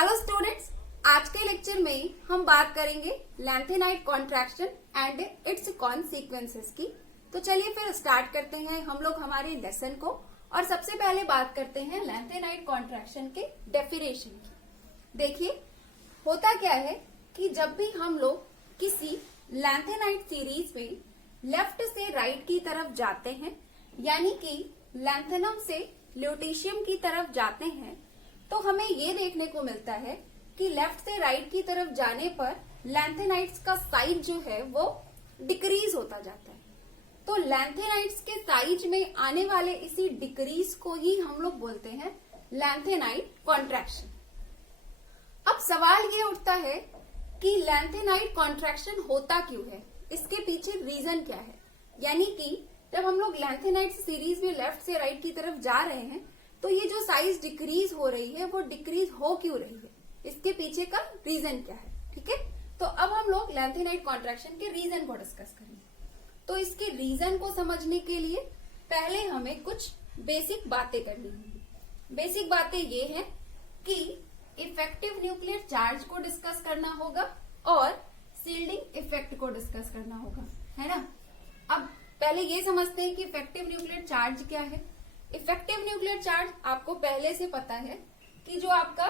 Hello students, आज के lecture में हम बात करेंगे lanthanide contraction and it's consequences की। तो चलिए फिर स्टार्ट करते हैं हम लोग हमारे लेसन को। और सबसे पहले बात करते हैं लैंथेनाइट कॉन्ट्रैक्शन के डेफिनेशन की। देखिए, होता क्या है कि जब भी हम लोग किसी लैंथेनाइट सीरीज में लेफ्ट से राइट की तरफ जाते हैं, यानी कि लैंथेनम से ल्यूटेशियम की तरफ जाते हैं, तो हमें ये देखने को मिलता है कि लेफ्ट से राइट की तरफ जाने पर लैंथेनाइट्स का साइज जो है वो डिक्रीज होता जाता है। तो लैंथेनाइट्स के साइज में आने वाले इसी डिक्रीज को ही हम लोग बोलते हैं लैंथेनाइट कॉन्ट्रैक्शन। अब सवाल ये उठता है कि लैंथेनाइट कॉन्ट्रैक्शन होता क्यों है, इसके पीछे रीजन क्या है। यानी कि जब हम लोग लैंथेनाइट सीरीज में लेफ्ट से राइट की तरफ जा रहे हैं तो ये जो साइज डिक्रीज हो रही है वो डिक्रीज हो क्यों रही है, इसके पीछे का रीजन क्या है। ठीक है, तो अब हम लोग लैंथेनाइट कॉन्ट्रैक्शन के रीजन को डिस्कस करेंगे। तो इसके रीजन को समझने के लिए पहले हमें कुछ बेसिक बातें करनी होंगी। बेसिक बातें ये हैं कि इफेक्टिव न्यूक्लियर चार्ज को डिस्कस करना होगा और सील्डिंग इफेक्ट को डिस्कस करना होगा, है ना। अब पहले ये समझते हैं कि इफेक्टिव न्यूक्लियर चार्ज क्या है। इफेक्टिव न्यूक्लियर चार्ज आपको पहले से पता है कि जो आपका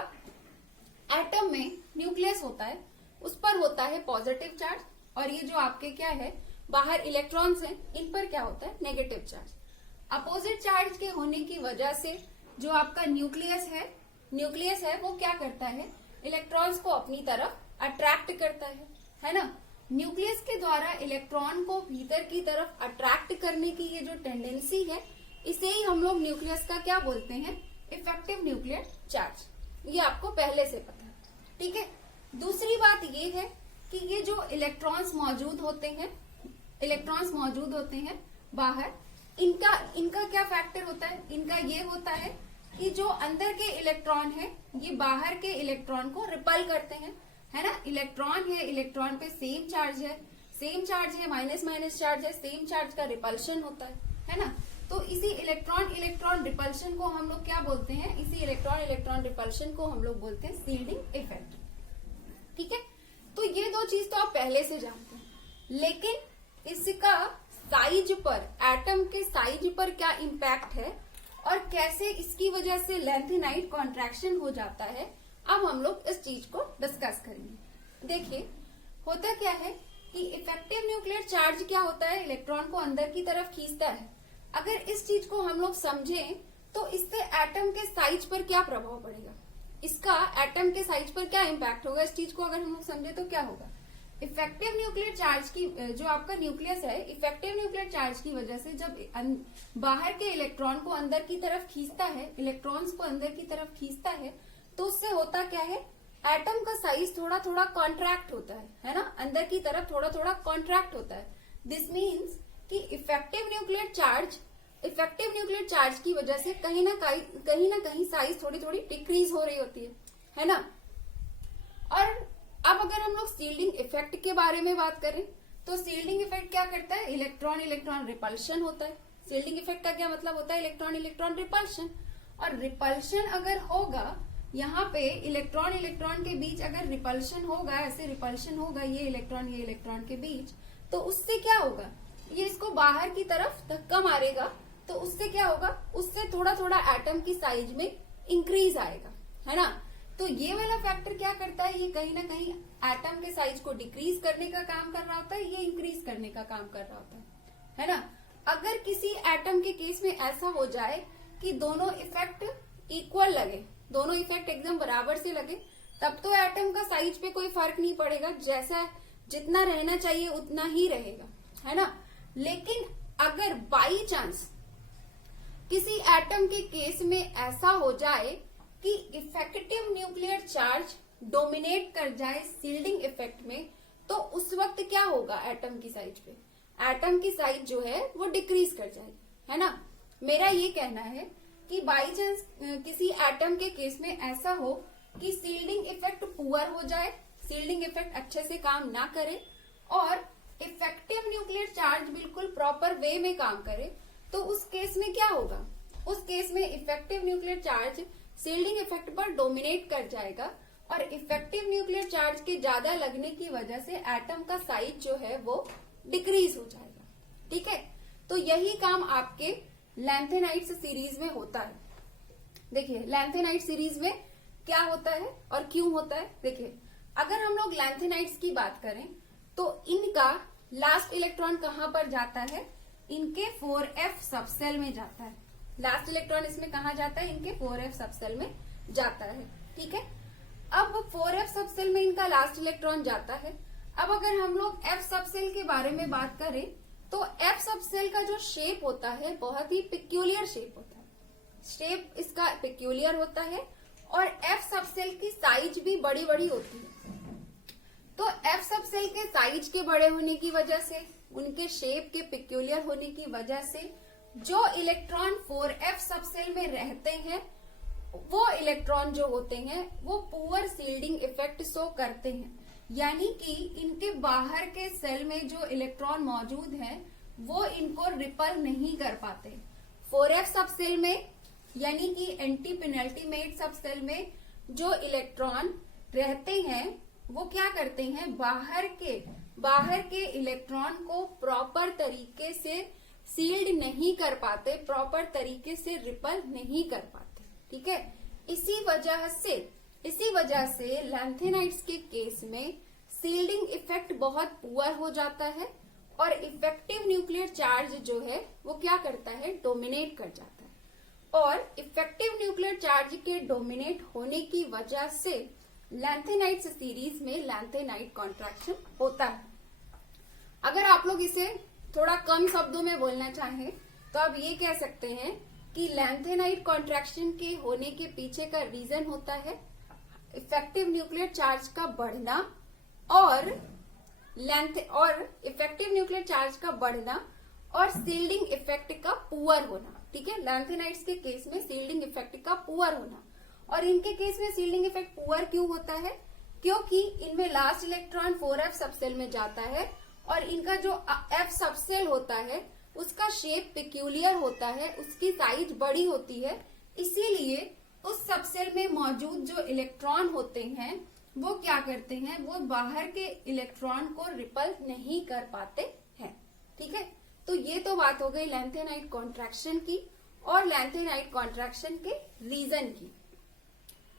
एटम में न्यूक्लियस होता है उस पर होता है पॉजिटिव चार्ज, और ये जो आपके क्या है बाहर इलेक्ट्रॉन्स हैं इन पर क्या होता है नेगेटिव चार्ज। अपोजिट चार्ज के होने की वजह से जो आपका न्यूक्लियस है वो क्या करता है, इलेक्ट्रॉन्स को अपनी तरफ अट्रैक्ट करता है ना। न्यूक्लियस के द्वारा इलेक्ट्रॉन को भीतर की तरफ अट्रैक्ट करने की ये जो टेंडेंसी है, इसे ही हम लोग न्यूक्लियस का क्या बोलते हैं, इफेक्टिव न्यूक्लियर चार्ज। ये आपको पहले से पता है, ठीक है। दूसरी बात ये है कि ये जो इलेक्ट्रॉन्स मौजूद होते हैं बाहर, इनका क्या फैक्टर होता है, इनका ये होता है कि जो अंदर के इलेक्ट्रॉन है ये बाहर के इलेक्ट्रॉन को रिपल करते हैं, है ना। इलेक्ट्रॉन है, इलेक्ट्रॉन पे सेम चार्ज है, माइनस माइनस चार्ज है, सेम चार्ज का रिपल्शन होता है ना। तो इसी इलेक्ट्रॉन रिपल्शन को हम लोग क्या बोलते हैं, इसी इलेक्ट्रॉन रिपल्शन को हम लोग बोलते हैं सील्डिंग इफेक्ट। ठीक है, तो ये दो चीज तो आप पहले से जानते हैं, लेकिन इसका साइज पर, एटम के साइज पर क्या इम्पैक्ट है और कैसे इसकी वजह से लैंथेनाइट कॉन्ट्रैक्शन हो जाता है, अब हम लोग इस चीज को डिस्कस करेंगे। देखिए, होता क्या है कि इफेक्टिव न्यूक्लियर चार्ज क्या होता है, इलेक्ट्रॉन को अंदर की तरफ खींचता है। अगर इस चीज को हम लोग समझें तो इससे एटम के साइज पर क्या प्रभाव पड़ेगा, इसका एटम के साइज पर क्या इम्पैक्ट होगा, इस चीज को अगर हम लोग समझे तो क्या होगा। इफेक्टिव न्यूक्लियर चार्ज की जो आपका न्यूक्लियस है, इफेक्टिव न्यूक्लियर चार्ज की वजह से जब बाहर के इलेक्ट्रॉन को अंदर की तरफ खींचता है, इलेक्ट्रॉन्स को अंदर की तरफ खींचता है, तो उससे होता क्या है, एटम का साइज थोड़ा थोड़ा कॉन्ट्रैक्ट होता है ना, अंदर की तरफ थोड़ा थोड़ा कॉन्ट्रैक्ट होता है। दिस मीन्स कि इफेक्टिव न्यूक्लियर चार्ज की वजह से कहीं ना कहीं साइज थोड़ी थोड़ी डिक्रीज हो रही होती है ना। और अब अगर हम लोग सील्डिंग इफेक्ट के बारे में बात करें तो सील्डिंग इफेक्ट क्या करता है, इलेक्ट्रॉन रिपल्शन होता है। सील्डिंग इफेक्ट का क्या मतलब होता है, इलेक्ट्रॉन रिपल्शन। और रिपल्शन अगर होगा, यहाँ पे इलेक्ट्रॉन के बीच अगर रिपल्शन होगा, ऐसे रिपल्शन होगा ये इलेक्ट्रॉन के बीच, तो उससे क्या होगा, ये इसको बाहर की तरफ धक्का मारेगा, तो उससे क्या होगा, उससे थोड़ा थोड़ा एटम की साइज में इंक्रीज आएगा, है ना। तो ये वाला फैक्टर क्या करता है, ये कहीं ना कहीं एटम के साइज को डिक्रीज करने का काम कर रहा होता है, ये इंक्रीज करने का काम कर रहा होता है ना। अगर किसी एटम के केस में ऐसा हो जाए कि दोनों इफेक्ट इक्वल लगे, दोनों इफेक्ट एकदम बराबर से लगे, तब तो एटम का साइज पे कोई फर्क नहीं पड़ेगा, जैसा जितना रहना चाहिए उतना ही रहेगा, है ना। लेकिन अगर बाई चांस किसी एटम के केस में ऐसा हो जाए कि इफेक्टिव न्यूक्लियर चार्ज डोमिनेट कर जाए सील्डिंग इफेक्ट में, तो उस वक्त क्या होगा, एटम की साइज पे, एटम की साइज जो है वो डिक्रीज कर जाएगी, है ना। मेरा ये कहना है कि बाई चांस किसी एटम के केस में ऐसा हो कि सील्डिंग इफेक्ट पुअर हो जाए, सील्डिंग इफेक्ट अच्छे से काम ना करे और इफेक्टिव न्यूक्लियर चार्ज बिल्कुल प्रॉपर वे में काम करे, तो उस केस में क्या होगा, उस केस में effective nuclear charge shielding effect पर डोमिनेट कर जाएगा और इफेक्टिव न्यूक्लियर चार्ज के ज्यादा लगने की वजह से एटम का साइज जो है वो डिक्रीज हो जाएगा। ठीक है, तो यही काम आपके लैंथेनाइड्स सीरीज में होता है। देखिए लैंथेनाइड सीरीज में क्या होता है और क्यों होता है। देखिए अगर हम लोग लैंथेनाइड्स की बात करें तो इनका लास्ट इलेक्ट्रॉन कहां पर जाता है, इनके 4f सबसेल में जाता है। लास्ट इलेक्ट्रॉन इसमें कहा जाता है, इनके 4f सबसेल में जाता है। ठीक है, अब 4f सबसेल में इनका लास्ट इलेक्ट्रॉन जाता है। अब अगर हम लोग f सबसेल के बारे में बात करें तो f सबसेल का जो शेप होता है बहुत ही पिक्यूलियर शेप होता है। शेप इसका पिक्यूलियर होता है और f सबसेल की साइज भी बड़ी बड़ी होती है। तो f सबसेल के साइज के बड़े होने की वजह से, उनके शेप के पिक्यूलियर होने की वजह से जो इलेक्ट्रॉन 4f सबसेल में रहते हैं वो इलेक्ट्रॉन जो होते हैं वो पुअर शील्डिंग इफेक्ट शो करते हैं। यानी कि इनके बाहर के सेल में जो इलेक्ट्रॉन मौजूद हैं वो इनको रिपल नहीं कर पाते। 4f सबसेल में यानी कि एंटी पेनल्टीमेट सबसेल में जो इलेक्ट्रॉन रहते हैं वो क्या करते हैं, बाहर के इलेक्ट्रॉन को प्रॉपर तरीके से सील्ड नहीं कर पाते, प्रॉपर तरीके से रिपल नहीं कर पाते। ठीक है, इसी वजह से लैंथेनाइड्स के केस में सील्डिंग इफेक्ट बहुत पुअर हो जाता है और इफेक्टिव न्यूक्लियर चार्ज जो है वो क्या करता है, डोमिनेट कर जाता है। और इफेक्टिव न्यूक्लियर चार्ज के डोमिनेट होने की वजह से लैंथेनाइड्स सीरीज में लैंथेनाइड कॉन्ट्रैक्शन होता है। अगर आप लोग इसे थोड़ा कम शब्दों में बोलना चाहें तो आप ये कह सकते हैं कि लैंथेनाइड कॉन्ट्रैक्शन के होने के पीछे का रीजन होता है इफेक्टिव न्यूक्लियर चार्ज का बढ़ना और इफेक्टिव न्यूक्लियर चार्ज का बढ़ना और सील्डिंग इफेक्ट का पुअर होना। ठीक है, लैंथेनाइड्स के केस में सील्डिंग इफेक्ट का पुअर होना। और इनके केस में सील्डिंग इफेक्ट पुअर क्यों होता है, क्योंकि इनमें लास्ट इलेक्ट्रॉन 4f सबसेल में जाता है और इनका जो f सबसेल होता है उसका शेप पिक्यूलियर होता है, उसकी साइज बड़ी होती है। इसीलिए उस सबसेल में मौजूद जो इलेक्ट्रॉन होते हैं वो क्या करते हैं, वो बाहर के इलेक्ट्रॉन को रिपल नहीं कर पाते हैं। ठीक है, तो ये तो बात हो गई लैंथेनाइड कॉन्ट्रैक्शन की और लैंथेनाइड कॉन्ट्रैक्शन के रीजन की।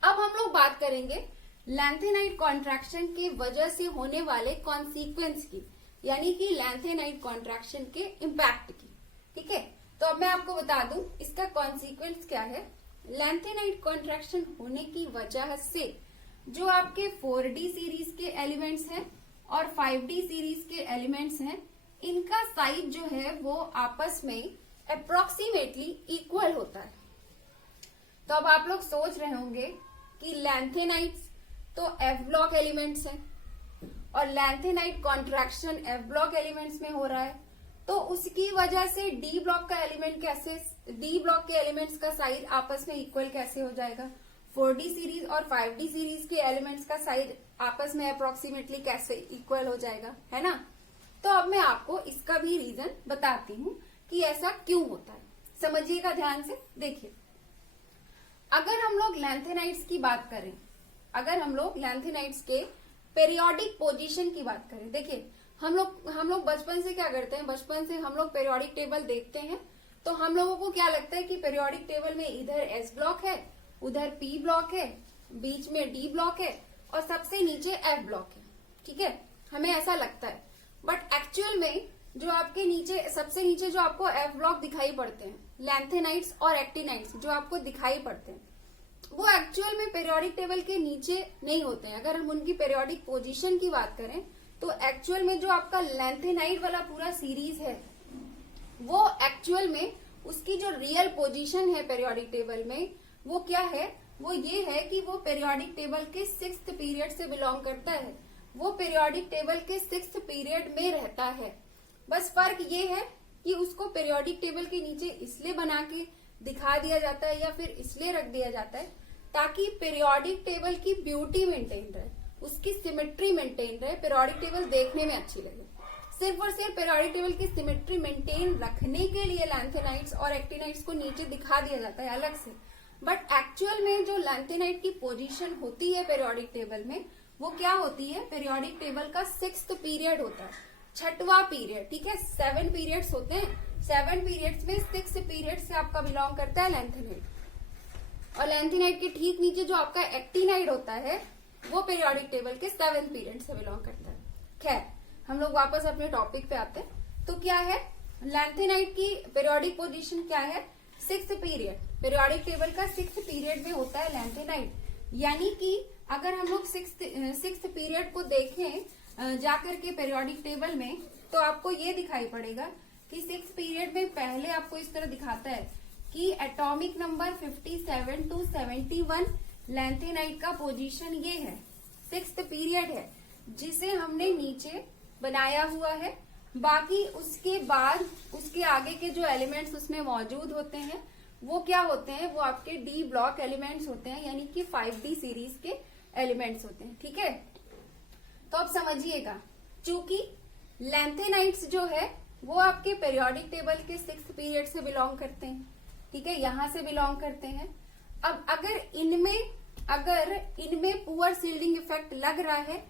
अब हम लोग बात करेंगे लैंथेनाइड कॉन्ट्रैक्शन की वजह से होने वाले कॉन्सिक्वेंस की, यानी कि लैंथेनाइड कॉन्ट्रैक्शन के इम्पैक्ट की। ठीक है, तो अब मैं आपको बता दूं इसका कॉन्सिक्वेंस क्या है। लैंथेनाइड कॉन्ट्रैक्शन होने की वजह से जो आपके 4d सीरीज के एलिमेंट्स हैं और 5d सीरीज के एलिमेंट्स हैं, इनका साइज जो है वो आपस में अप्रोक्सीमेटली इक्वल होता है। तो अब आप लोग सोच रहे होंगे कि लैंथेनाइड्स तो f ब्लॉक एलिमेंट्स हैं और lanthanide contraction f block elements में हो रहा है, तो उसकी वजह से d ब्लॉक का एलिमेंट कैसे, d ब्लॉक के एलिमेंट्स का साइज आपस में इक्वल कैसे हो जाएगा, 4d सीरीज और 5d सीरीज के एलिमेंट्स का साइज आपस में अप्रोक्सीमेटली कैसे इक्वल हो जाएगा, है ना। तो अब मैं आपको इसका भी रीजन बताती हूँ कि ऐसा क्यों होता है। समझिएगा ध्यान से, देखिए अगर हम लोग लैंथेनाइड्स की बात करें, अगर हम लोग लैंथेनाइड्स के पेरियोडिक पोजीशन की बात करें, देखिए हम लोग बचपन से क्या करते हैं, बचपन से हम लोग पेरियोडिक टेबल देखते हैं तो हम लोगों को क्या लगता है कि पेरियोडिक टेबल में इधर S ब्लॉक है, उधर P ब्लॉक है, बीच में D ब्लॉक है और सबसे नीचे F ब्लॉक है। ठीक है, हमें ऐसा लगता है, बट एक्चुअल में जो आपके नीचे, सबसे नीचे जो आपको F ब्लॉक दिखाई पड़ते हैं, लैंथेनाइड्स और एक्टिनाइड्स जो आपको दिखाई पड़ते हैं, वो एक्चुअल में पेरियोडिक टेबल के नीचे नहीं होते हैं। अगर हम उनकी पेरियोडिक पोजीशन की बात करें तो एक्चुअल में जो आपका लैंथेनाइड वाला पूरा सीरीज है वो एक्चुअल में उसकी जो रियल पोजीशन है पेरियोडिक टेबल में वो क्या है, वो ये है कि वो पेरियोडिक टेबल के 6th पीरियड से बिलोंग करता है, वो पेरियोडिक टेबल के 6th पीरियड में रहता है। बस फर्क ये है कि उसको पेरियोडिक टेबल के नीचे इसलिए बना के दिखा दिया जाता है या फिर इसलिए रख दिया जाता है ताकि पेरियोडिक टेबल की ब्यूटी मेंटेन रहे, उसकी सिमेट्री मेंटेन रहे, पेरियोडिक टेबल देखने में अच्छी लगे। सिर्फ और सिर्फ पेरियोडिक टेबल की सिमेट्री मेंटेन रखने के लिए लैंथेनाइड्स और एक्टिनाइड्स को नीचे दिखा दिया जाता है अलग से। बट एक्चुअल में जो लैंथेनाइट की पोजीशन होती है पीरियोडिक टेबल में, वो क्या होती है, पीरियोडिक टेबल का 6th पीरियड होता है, 6वां पीरियड। ठीक है, 7 पीरियड्स होते हैं, 7 पीरियड्स में 6 पीरियड से आपका बिलोंग करता है लैंथेनाइट। और लैंथेनाइट के ठीक नीचे जो आपका एक्टिनाइट होता है वो पीरियोडिक टेबल के 7th पीरियड से बिलोंग करता है। खैर, हम लोग वापस अपने टॉपिक पे आते हैं। तो क्या है, लैंथेनाइट की पीरियोडिक पोजीशन क्या है, 6th पीरियड। पीरियोडिक टेबल का 6th पीरियड में होता है लैंथेनाइट। यानी कि अगर हम लोग 6th पीरियड को देखें जाकर के पीरियोडिक टेबल में, तो आपको ये दिखाई पड़ेगा कि 6th पीरियड में पहले आपको इस तरह दिखाता है कि एटॉमिक नंबर 57 to 71 लैंथेनाइट का पोजीशन ये है, 6th पीरियड है जिसे हमने नीचे बनाया हुआ है। बाकी उसके बाद उसके आगे के जो एलिमेंट्स उसमें मौजूद होते हैं वो क्या होते हैं, वो आपके डी ब्लॉक एलिमेंट्स होते हैं, यानी कि 5D सीरीज के एलिमेंट्स होते हैं। ठीक है, तो अब समझिएगा, चूंकि लैंथेनाइट्स जो है वो आपके पीरियोडिक टेबल के 6th पीरियड से बिलोंग करते हैं। ठीक है, यहां से बिलोंग करते हैं। अब अगर इनमें पुअर शील्डिंग इफेक्ट लग रहा है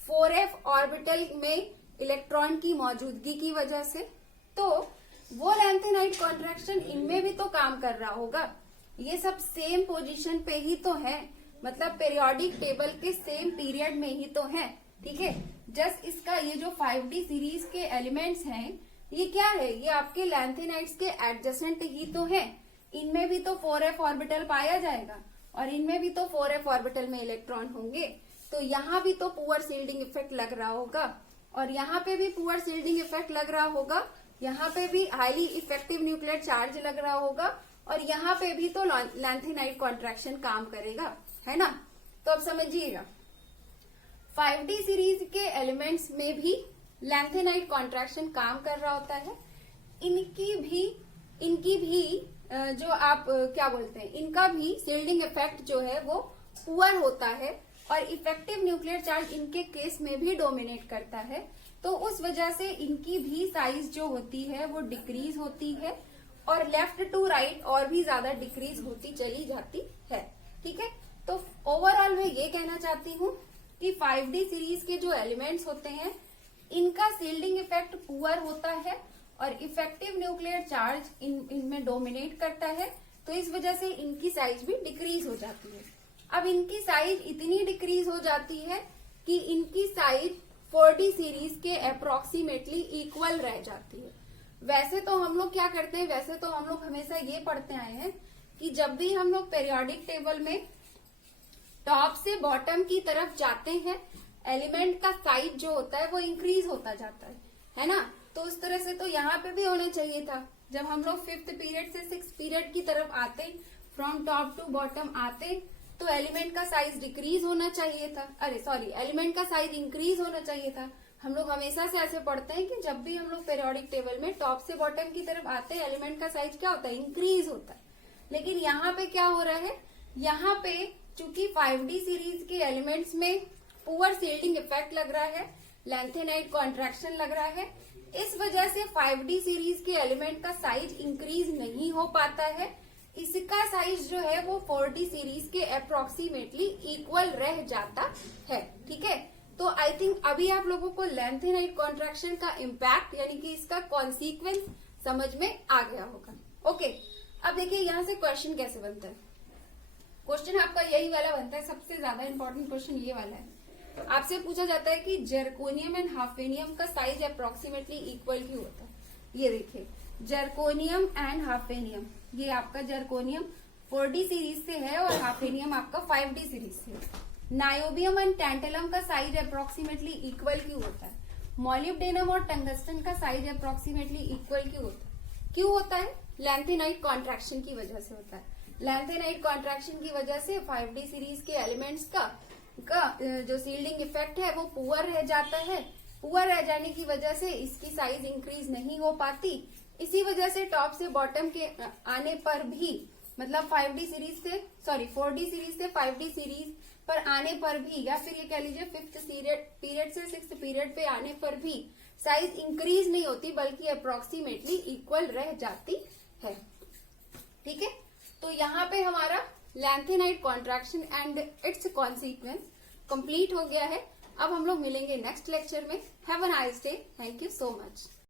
4f ऑर्बिटल में इलेक्ट्रॉन की मौजूदगी की वजह से, तो वो लैंथेनाइट कॉन्ट्रैक्शन इनमें भी तो काम कर रहा होगा। ये सब सेम पोजीशन पे ही तो है, मतलब पीरियोडिक टेबल के सेम पीरियड में ही तो है। ठीक है, जस्ट इसका ये जो 5D सीरीज के एलिमेंट्स हैं, ये क्या है, ये आपके लैंथेनाइट्स के एडजेसेंट ही तो है। इनमें भी तो 4f ऑर्बिटल पाया जाएगा और इनमें भी तो 4f ऑर्बिटल में इलेक्ट्रॉन होंगे। तो यहाँ भी तो पुअर शील्डिंग इफेक्ट लग रहा होगा और यहाँ पे भी पुअर शील्डिंग इफेक्ट लग रहा होगा। यहाँ पे भी हाईली इफेक्टिव न्यूक्लियर चार्ज लग रहा होगा और यहाँ पे भी तो लैंथेनाइट कॉन्ट्रैक्शन काम करेगा, है ना। तो अब समझिएगा, 5D सीरीज के एलिमेंट्स में भी लैंथेनाइट कॉन्ट्रैक्शन काम कर रहा होता है। इनकी भी जो आप क्या बोलते हैं, इनका भी शील्डिंग इफेक्ट जो है वो पुअर होता है और इफेक्टिव न्यूक्लियर चार्ज इनके केस में भी डोमिनेट करता है। तो उस वजह से इनकी भी साइज जो होती है वो डिक्रीज होती है और लेफ्ट टू राइट और भी ज्यादा डिक्रीज होती चली जाती है। ठीक है, तो ओवरऑल मैं ये कहना चाहती हूँ कि 5D सीरीज के जो एलिमेंट्स होते हैं इनका शील्डिंग इफेक्ट पुअर होता है और इफेक्टिव न्यूक्लियर चार्ज इनमें डोमिनेट करता है, तो इस वजह से इनकी साइज भी डिक्रीज हो जाती है। अब इनकी साइज इतनी डिक्रीज हो जाती है कि इनकी साइज 4D सीरीज के अप्रोक्सीमेटली इक्वल रह जाती है। वैसे तो हम लोग क्या करते हैं, वैसे तो हम लोग हमेशा ये पढ़ते आए हैं कि जब भी हम लोग पीरियोडिक टेबल में टॉप से बॉटम की तरफ जाते हैं, एलिमेंट का साइज जो होता है वो इंक्रीज होता जाता है ना। तो उस तरह से तो यहाँ पे भी होना चाहिए था। जब हम लोग 5th पीरियड से 6th पीरियड की तरफ आते, फ्रॉम टॉप टू बॉटम आते, तो एलिमेंट का साइज डिक्रीज होना चाहिए था, एलिमेंट का साइज इंक्रीज होना चाहिए था। हम लोग हमेशा से ऐसे पढ़ते हैं कि जब भी हम लोग पीरियोडिक टेबल में टॉप से बॉटम की तरफ आते हैं, एलिमेंट का साइज क्या होता है, इंक्रीज होता है। लेकिन यहाँ पे क्या हो रहा है, यहाँ पे चूंकि 5D सीरीज के एलिमेंट्स में पुअर शील्डिंग इफेक्ट लग रहा है, लैंथेनाइट कॉन्ट्रैक्शन लग रहा है, इस वजह से 5D सीरीज के एलिमेंट का साइज इंक्रीज नहीं हो पाता है। इसका साइज जो है वो 4D सीरीज के अप्रोक्सीमेटली इक्वल रह जाता है। ठीक है, तो आई थिंक अभी आप लोगों को लैंथेनाइट कॉन्ट्रैक्शन का इम्पैक्ट यानी कि इसका कॉन्सिक्वेंस समझ में आ गया होगा। ओके, अब देखिए यहाँ से क्वेश्चन कैसे बनता है। क्वेश्चन आपका यही वाला बनता है, सबसे ज्यादा इंपॉर्टेंट क्वेश्चन ये वाला है। आपसे पूछा जाता है कि जर्कोनियम एंड हाफेनियम का साइज अप्रोक्सीमेटली इक्वल क्यों होता है। ये देखिए, जर्कोनियम एंड हाफेनियम, ये आपका जर्कोनियम 4D सीरीज से है और हाफेनियम आपका 5D सीरीज से है। नायोबियम एंड टैंटलम का साइज अप्रोक्सीमेटली इक्वल क्यों होता है। मॉलिब्डेनम और टंगस्टन का साइज अप्रोक्सीमेटली इक्वल क्यों होता है, लैंथेनाइट कॉन्ट्रैक्शन की वजह से होता है। लैंथेनाइट कॉन्ट्रैक्शन की वजह से 5D सीरीज के एलिमेंट्स का जो शील्डिंग इफेक्ट है वो पुअर रह जाता है। पुअर रह जाने की वजह से इसकी साइज इंक्रीज नहीं हो पाती। इसी वजह से टॉप से बॉटम के आने पर भी, मतलब 4D सीरीज से 5D सीरीज पर आने पर भी, या फिर ये कह लीजिए 5th पीरियड से 6th पीरियड पे आने पर भी साइज इंक्रीज नहीं होती बल्कि अप्रोक्सीमेटली इक्वल रह जाती है। ठीक है, तो यहाँ पे हमारा lanthanide contraction and it's consequence complete हो गया है। अब हम लोग मिलेंगे नेक्स्ट लेक्चर में। Have a nice day. Thank you so much.